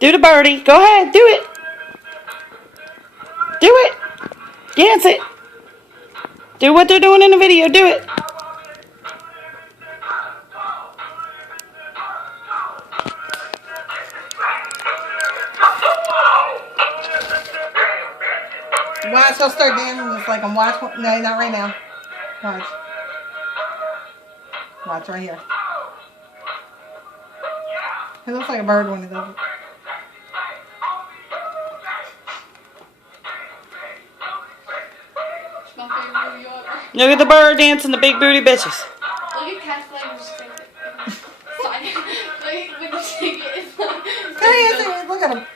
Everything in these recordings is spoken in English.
Do the birdie. Go ahead. Do it. Do it. Dance it. Do what they're doing in the video. Do it. Watch, he'll start dancing just like him. Watch. No, not right now. Watch. Watch right here. He looks like a bird when he does it. Look at the bird dancing the big booty bitches. Look at Cat's leg just like when you shake it, it's like There he is. Look at him.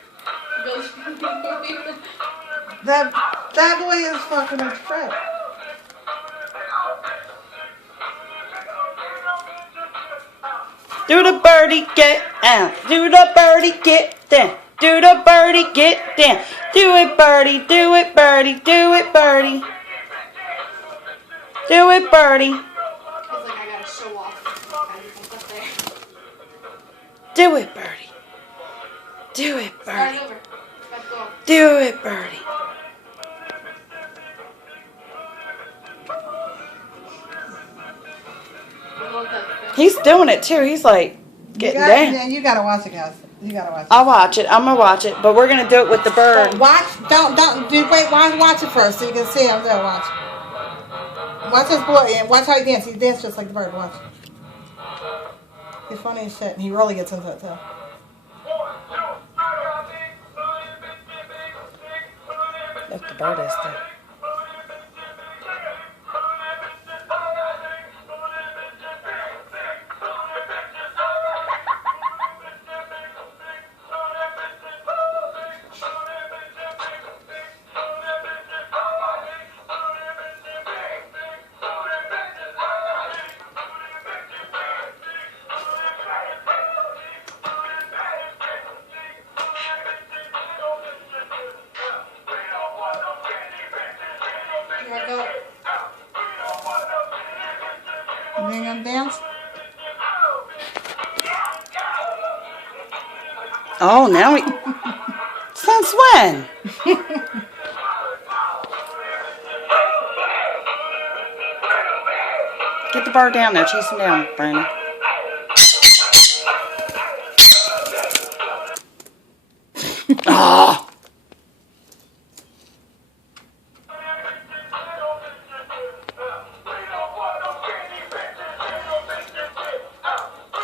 That boy is fucking a trip. Do the birdie, get out. Do the birdie, get down. Do the birdie, get down. Do it, birdie. Do it, birdie. Do it, birdie. Do it, birdie. It's like I gotta show off. Up there. Do it, birdie. Do it, Start birdie. over. Let's go. Do it, birdie. He's doing it too. He's like getting down. You gotta watch it, guys. You gotta watch it. I'll watch it. I'm gonna watch it, but we're gonna do it with the bird. Watch. Don't. Wait. Watch it first so you can see him there. Watch. Watch his boy and watch how he dances. He dances just like the bird. Watch. He's funny as shit, and he really gets into it too. Look, the bird is there. Here I go. You think I'm dance? Oh, now we. Since when? Get the bird down there. Chase him down, Brandon. Oh.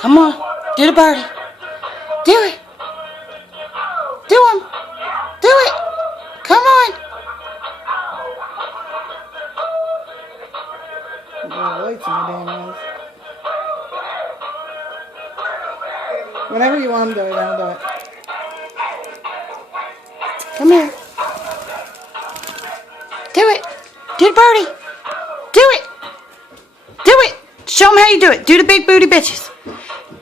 Come on. Do the birdie. Do it. Do him. Do it. Come on. Whenever you want him to do it, I'll do it. Come here. Do it. Do the birdie. Do it. Do it. Show them how you do it. Do the big booty bitches.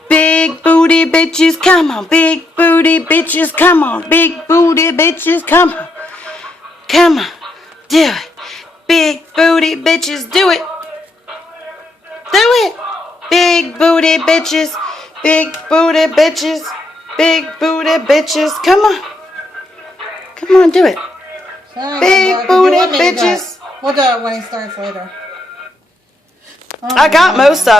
Big booty bitches, come on. Big booty bitches, come on. Big booty bitches, come on. Come on. Do it. Big booty bitches, do it. Do it. Big booty bitches. Big booty bitches. Big booty bitches. Come on. Come on, do it. Big booty bitches. We'll do it when he starts later. I got most of it.